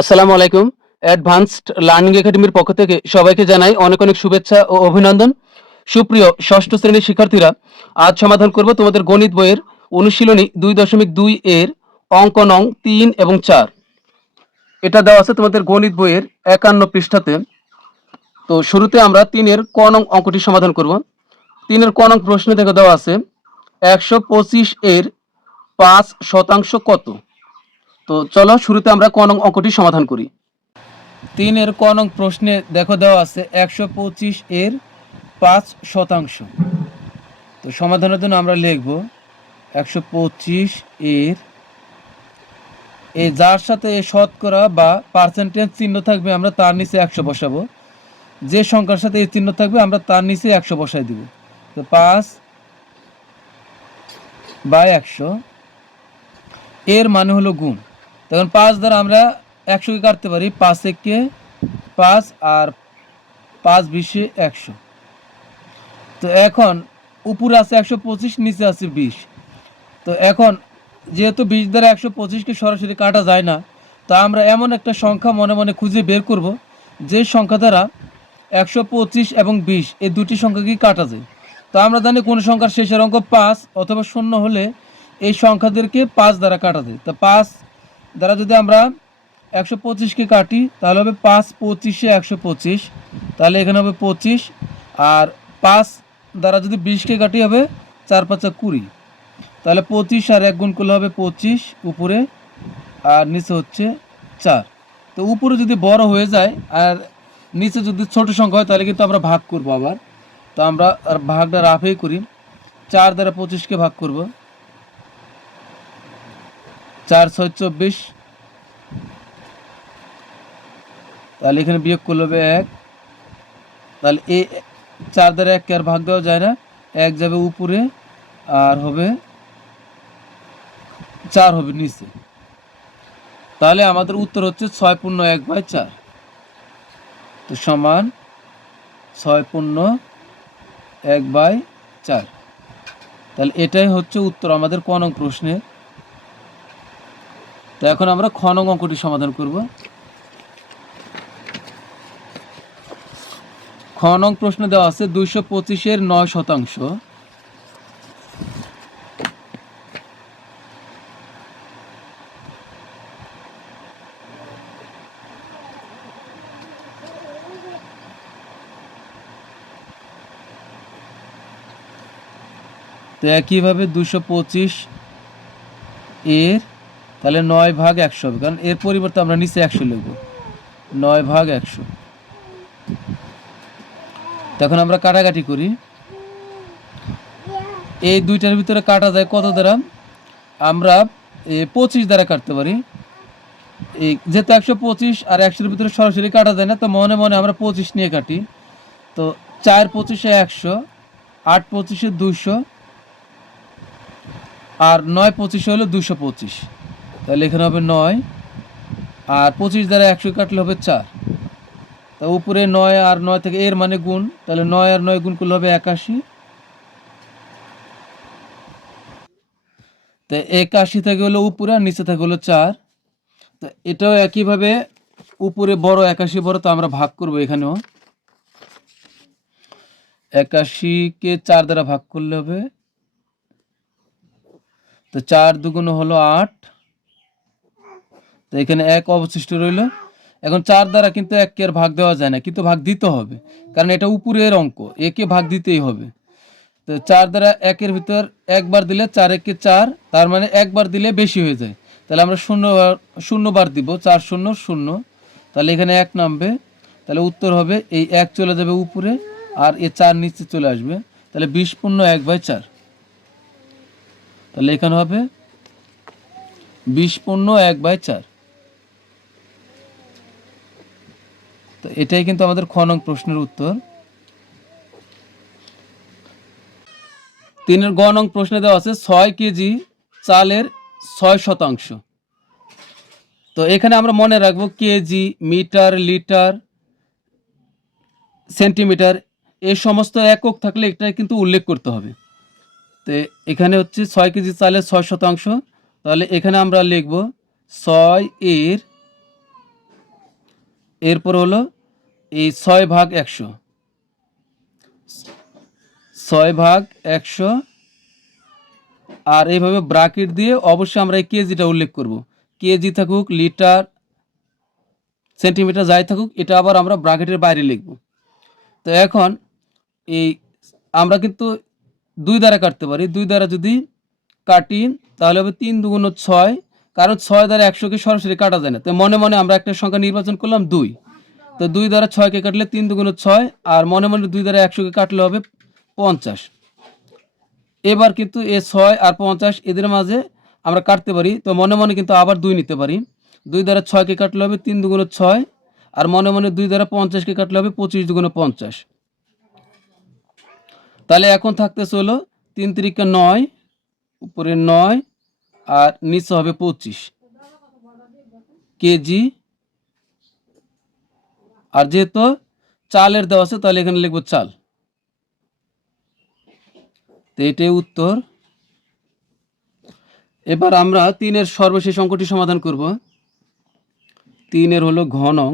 আসসালামু আলাইকুম। Advanced learning একাডেমির পক্ষ থেকে সবাইকে জানাই অনেক অনেক শুভেচ্ছা ও অভিনন্দন। সুপ্রিয় ষষ্ঠ শ্রেণীর শিক্ষার্থীরা, আজ সমাধান করব তোমাদের গণিত বইয়ের অনুশীলনী ২.২ এর অঙ্ক নং ৩ এবং ৪। এটা দেওয়া আছে তোমাদের গণিত বইয়ের ৫১ পৃষ্ঠাতে। তো শুরুতে আমরা ৩ এর ক নং অঙ্কটি সমাধান করব। ৩ এর ক নং প্রশ্নে থেকে দেওয়া আছে ১২৫ এর ৫% কত? তো চলো শুরুতে আমরা ক নং অঙ্কটি সমাধান করি। ৩ এর ক নং প্রশ্নে দেখো দেওয়া আছে ১২৫ এর ৫%। তো সমাধানের জন্য আমরা লিখব ১২৫ এর যার সাথে শতকরা বা পার্সেন্টেজ চিহ্ন থাকবে আমরা তার নিচে ১০০ বসাবো। যে সংখ্যার সাথে এই চিহ্ন থাকবে আমরা তার নিচে ১০০ বসাই দিব। তো ৫/১০০ এর মানে হলো গুণ। তখন ৫ দ্বারা আমরা ১০০কে কাটতে পারি, ৫ একে ৫ আর ৫/২০ ১০০। তো এখন উপরে আছে ১২৫, নিচে আছে ২০। তো এখন যেহেতু ২০ দ্বারা ১২৫কে সরাসরি কাটা যায় না, তো আমরা এমন একটা সংখ্যা মনে মনে খুঁজে বের করব যে সংখ্যা দ্বারা ১২৫ এবং ২০ এই দুটি সংখ্যাকেই কাটা যায়। তো আমরা জানি কোন সংখ্যার শেষের অঙ্ক ৫ অথবা ০ হলে এই সংখ্যাদেরকে ৫ দ্বারা কাটা যায়। তো ৫ দ্বারা যদি আমরা ১২৫কে কাটি তাহলে হবে ৫/২৫ ১২৫, তাহলে এখানে হবে ২৫। আর ৫ দ্বারা যদি ২০কে কাটি হবে ৪×৫ = ২০, তাহলে ২৫ আর ১ গুণ করলে হবে ২৫ উপরে, আর নিচে হচ্ছে ৪। তো উপরে যদি বড় হয়ে যায় আর নিচে যদি ছোট সংখ্যা হয় তাহলে কিন্তু আমরা ভাগ করব আবার। তো আমরা আর ভাগটা রাফেই করি। ৪ দ্বারা ২৫কে ভাগ করব, ৪×৬ = ২৪, তাহলে এখানে বিয়োগ করলে হবে ১। তাহলে এই ৪ দ্বারা ১কে আর ভাগ দেওয়া যায় না, ১ যাবে উপরে আর হবে ৪ হবে নিচে। তাহলে আমাদের উত্তর হচ্ছে ৬.১/৪। তো সমান ৬.১/৪। তাহলে এটাই হচ্ছে উত্তর আমাদের ক নং প্রশ্নে। তো এখন আমরা খ নং অঙ্কটি সমাধান করব। খ নং প্রশ্নে দেওয়া আছে ২২৫ এর ৯%। তো একইভাবে ২২৫ এর তাহলে ৯/১০০ হবে, কারণ এর পরিবর্তে আমরা নিচে ১০০ লিখব। ৯/১০০। তখন আমরা কাটাকাটি করি। এই দুইটার ভিতরে কাটা যায় কত দ্বারা? আমরা ২৫ দ্বারা কাটতে পারি। এই যেহেতু ১২৫ আর ১০০-এর ভিতরে সরাসরি কাটা যায় না, তো মনে মনে আমরা ২৫ নিয়ে কাটি। তো ৪×২৫ = ১০০, ৮×২৫ = ২০০, আর ৯×২৫ হলো ২২৫। তাহলে এখানে হবে ৯, আর ২৫ দ্বারা ১০০ কাটলে হবে ৪। তা উপরে ৯ আর ৯ থেকে এর মানে গুণ, তাহলে ৯ আর ৯ গুণ করলে হবে ৮১। তো ৮১ থেকে হলো উপরে আর নিচে থেকে হলো ৪। তো এটাও একইভাবে উপরে বড় ৮১ বড়, তো আমরা ভাগ করব এখানেও। ৮১কে ৪ দ্বারা ভাগ করলে হবে, তো ৪ দুগুণ হলো ৮। তো এখানে ১ অবশিষ্ট রইল। এখন ৪ দ্বারা কিন্তু ১কে আর ভাগ দেওয়া যায় না, কিন্তু ভাগ দিতে হবে, কারণ এটা উপরের অঙ্ক, একে ভাগ দিতেই হবে। তো ৪ দ্বারা ১-এর ভিতর একবার দিলে ৪×১ = ৪, তার মানে একবার দিলে বেশি হয়ে যায়। তাহলে আমরা ০ বার দিব, ৪×০ = ০। তাহলে এখানে ১ নামবে, তাহলে উত্তর হবে এই ১ চলে যাবে উপরে আর এ ৪ নিচে চলে আসবে। তাহলে ২০.১/৪। তাহলে এখানে হবে ২০.১/৪। তো এটাই কিন্তু আমাদের খ নং প্রশ্নের উত্তর। ৩ এর গ নং প্রশ্নে দেওয়া আছে ৬ কেজি চালের ৬%। তো এখানে আমরা মনে রাখবো কেজি, মিটার, লিটার, সেন্টিমিটার এই সমস্ত একক থাকলে এটা কিন্তু উল্লেখ করতে হবে। তো এখানে হচ্ছে ৬ কেজি চালের ৬%, তাহলে এখানে আমরা লিখব ৬ এর এরপর হলো এই 6/100, 6/100, আর এইভাবে ব্র্যাকেট দিয়ে অবশ্যই আমরা এই কেজিটা উল্লেখ করব। কেজি থাকুক, লিটার, সেন্টিমিটার যাই থাকুক, এটা আবার আমরা ব্র্যাকেটের বাইরে লিখব। তো এখন এই আমরা কিন্তু 2 দ্বারা কাটতে পারি। 2 দ্বারা যদি কাটি তাহলে হবে 3 দুগুণ 6, কারণ 6 দ্বারা 100কে সরাসরি কাটা যায় না। তো মনে মনে আমরা একটা সংখ্যা নির্বাচন করলাম 2। তো 2 দ্বারা 6কে কাটলে 3 দুগুণ 6, আর মনে মনে 2 দ্বারা 100কে কাটলে হবে 50। এবার কিন্তু এই 6 আর 50 এদের মাঝে আমরা কাটতে পারি। তো মনে মনে কিন্তু আবার 2 নিতে পারি। 2 দ্বারা 6কে কাটলে হবে 3 দুগুণ 6, আর মনে মনে 2 দ্বারা 50কে কাটলে হবে 25 দুগুণ 50। তাহলে এখন থাকতেছে হলো 3 তিরিকা 9, উপরে 9, আর নিচে হবে 25 কেজি। আর যেহেতু চালের দেওয়া আছে তাহলে এখানে লিখব চাল। তো এটাই উত্তর। এবার আমরা 3-এর সর্বশেষ অঙ্কটি সমাধান করব। 3-এর হলো ঘ নং।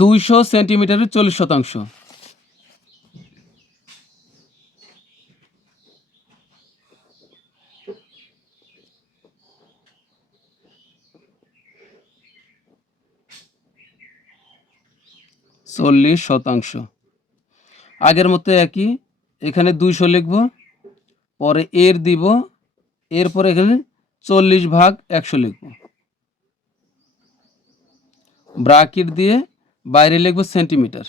200 সেন্টিমিটারের 40%। চল্লিশ শতাংশ। আগের মতো একই, এখানে 200 লিখব, পরে এর দিব, এরপরে এখানে 40/100 লিখব, ব্র্যাকেট দিয়ে বাইরে লিখব সেন্টিমিটার।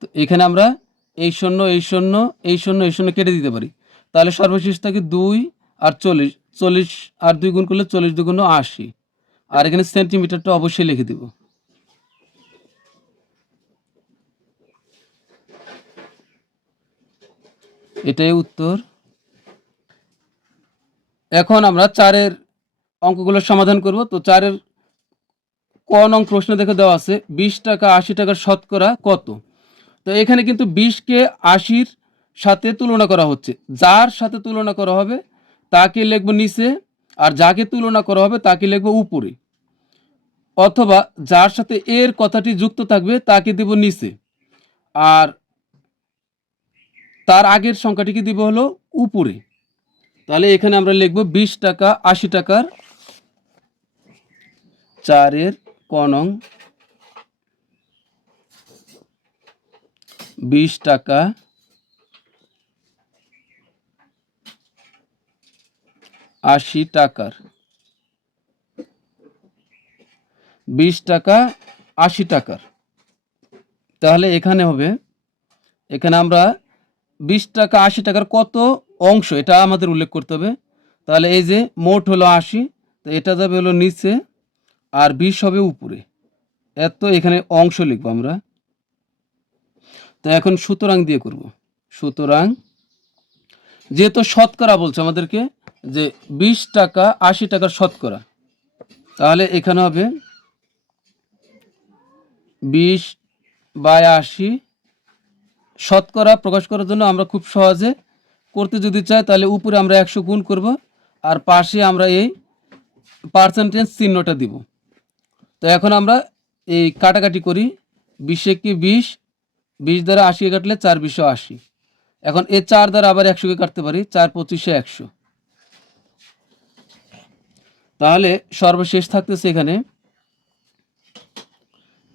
তো এখানে আমরা এই শূন্য, এই শূন্য, এই শূন্য, এই শূন্য কেটে দিতে পারি। তাহলে সর্বশেষ থাকে 2 আর 40, 40 আর 2 গুণ করলে 40 দুগুণ 80, আর এখানে সেন্টিমিটারটা অবশ্যই লিখে দিব। এটাই উত্তর। এখন আমরা 4-এর অঙ্কগুলোর সমাধান করব। তো 4-এর ক নং প্রশ্ন দেখে দেওয়া আছে 20 টাকা 80 টাকার শতকরা কত। তো এখানে কিন্তু 20কে 80-র সাথে তুলনা করা হচ্ছে। যার সাথে তুলনা করা হবে তাকে লিখব নিচে, আর যাকে তুলনা করা হবে তাকে লিখব উপরে, অথবা যার সাথে এর কথাটি যুক্ত থাকবে তাকে দেব নিচে, আর তার আগের সংখ্যাটিকে দিব হলো উপরে। তাহলে এখানে আমরা লিখব 20 টাকা 80 টাকার, 4-এর ক নং, 20 টাকা 80 টাকার, 20 টাকা 80 টাকার। তাহলে এখানে হবে, এখানে আমরা 20 টাকা 80 টাকার কত অংশ এটা আমাদের উল্লেখ করতে হবে। তাহলে এই যে মোট হলো 80, তো এটা যাবে হলো নিচে, আর 20 হবে উপরে। এত এখানে অংশ লিখব আমরা। তো এখন সুতরাং দিয়ে করব। সুতরাং যেহেতু শতকরা বলছে আমাদেরকে যে 20 টাকা 80 টাকার শতকরা, তাহলে এখানে হবে 20/80। শতকরা প্রকাশ করার জন্য আমরা খুব সহজে করতে যদি চাই তাহলে উপরে আমরা 100 গুণ করব, আর পাশে আমরা এই পার্সেন্টেজ চিহ্নটা দিব। তো এখন আমরা এই কাটাকাটি করি। 20 কি 20, 20 দ্বারা 80 কাটলে 4 20 80। এখন এই 4 দ্বারা আবার 100কে কাটতে পারি, 4 25 100। তাহলে সর্বশেষ থাকতেছে এখানে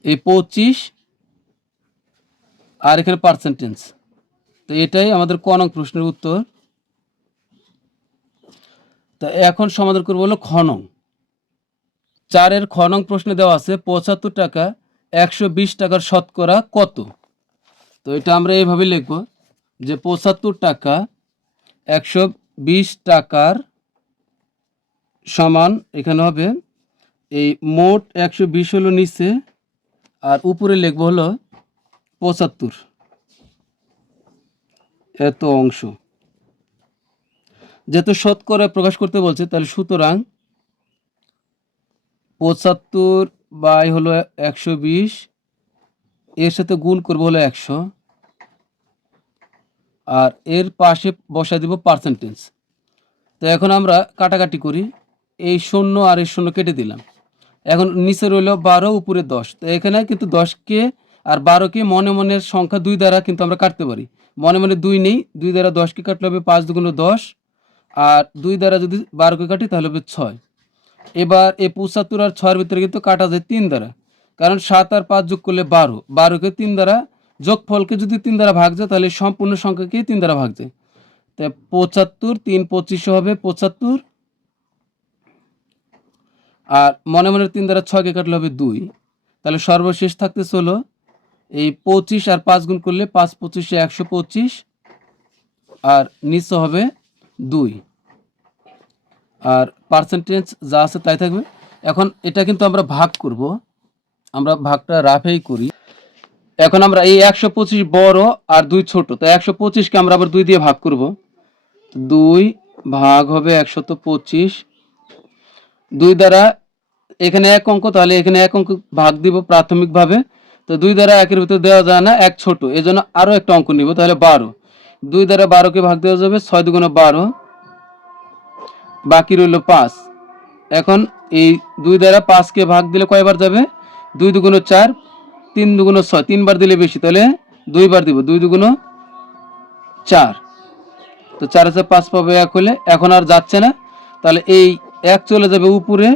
এই 25, আর এখানে পার্সেন্টেজ। তো এটাই আমাদের ক নং প্রশ্নের উত্তর। তা এখন সমাধান করবো হলো খ নং। 4-এর খ নং প্রশ্নে দেওয়া আছে 75 টাকা 120 টাকার শতকরা কত। তো এটা আমরা এইভাবে লিখব যে 75 টাকা 120 টাকার সমান, এখানে হবে এই মোট 120 হলো নিচে, আর উপরে লিখব হলো 75, এত অংশ। যেহেতু শতকরা প্রকাশ করতে বলছে তাহলে সুতরাং 75 বাই হলো 120 এর সাথে গুণ করবো হলো 100, আর এর পাশে বসায় দিব পার্সেন্টেজ। তো এখন আমরা কাটাকাটি করি, এই 0 আর এই 0 কেটে দিলাম। এখন নিচে রইল 12, উপরে 10। তো এখানে কিন্তু 10কে আর 12কে মনে মনের সংখ্যা 2 দ্বারা কিন্তু আমরা কাটতে পারি। মনে মনে 2 নেই, 2 দ্বারা 10কে কাটলে হবে 5 দুগুণ 10, আর 2 দ্বারা যদি 12কে কাটি তাহলে হবে 6। এবার এই 75 আর 6-এর ভিতরে কিন্তু কাটা যায় 3 দ্বারা, কারণ 7 আর 5 যোগ করলে 12, 12কে 3 দ্বারা, যোগফলকে যদি 3 দ্বারা ভাগ যায় তাহলে সম্পূর্ণ সংখ্যাকেই 3 দ্বারা ভাগ যায়। তাই 75, 3 25 হবে 75, আর মনে মনে 3 দ্বারা 6কে কাটলে হবে 2। তাহলে সর্বশেষ থাকতেছে হলো এই 25 আর 5 গুণ করলে 5 25 125, আর নিচে হবে 2, আর পার্সেন্টেজ যা আছে তাই থাকবে। এখন এটা কিন্তু আমরা ভাগ করব, আমরা ভাগটা রাফেই করি। এখন আমরা এই 125 বড় আর 2 ছোট, তো 125কে আমরা আবার 2 দিয়ে ভাগ করব। 2 ভাগ হবে 125, 2 দ্বারা এখানে 1 অঙ্ক, তাহলে এখানে 1 অঙ্ক ভাগ দিব প্রাথমিকভাবে। তো 2 দ্বারা 1-এর ভিতরে দেওয়া যায় না, 1 ছোট, এজন্য আরও একটা অঙ্ক নিব, তাহলে 12। 2 দ্বারা 12কে ভাগ দেওয়া যাবে, 6 দুগুণে 12, বাকি রইল 5। এখন এই 2 দ্বারা 5কে ভাগ দিলে কয়বার যাবে? 2 দুগুণ 4, 3 দুগুণ 6, 3 বার দিলে বেশি, তাহলে 2 বার দিব, 2 দুগুণ 4। তো 4 আছে 5 পাবে 1 হলে, এখন আর যাচ্ছে না, তাহলে এই 1 চলে যাবে উপরে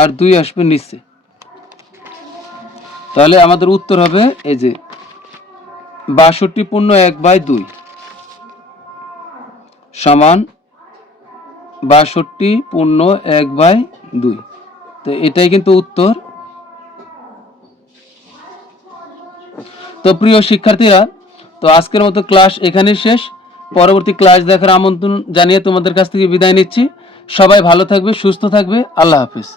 আর 2 আসবে নিচে। তাহলে আমাদের উত্তর হবে এই যে 62 পূর্ণ 1/2 সমান 62 পূর্ণ 1/2। তো এটাই কিন্তু উত্তর। তো প্রিয় শিক্ষার্থীরা, তো আজকের মতো ক্লাস এখানেই শেষ। পরবর্তী ক্লাস দেখার আমন্ত্রণ জানিয়ে তোমাদের কাছ থেকে বিদায় নিচ্ছি। সবাই ভালো থাকবে, সুস্থ থাকবে। আল্লাহ হাফেজ।